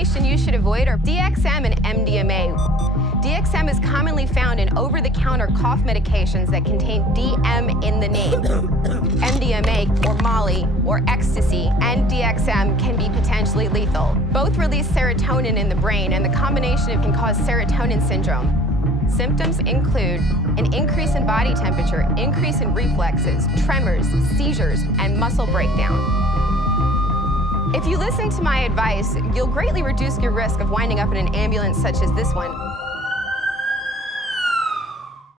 combination you should avoid are DXM and MDMA. DXM is commonly found in over-the-counter cough medications that contain DM in the name. MDMA, or Molly, or ecstasy, and DXM can be potentially lethal. Both release serotonin in the brain, and the combination can cause serotonin syndrome. Symptoms include an increase in body temperature, increase in reflexes, tremors, seizures, and muscle breakdown. If you listen to my advice, you'll greatly reduce your risk of winding up in an ambulance such as this one.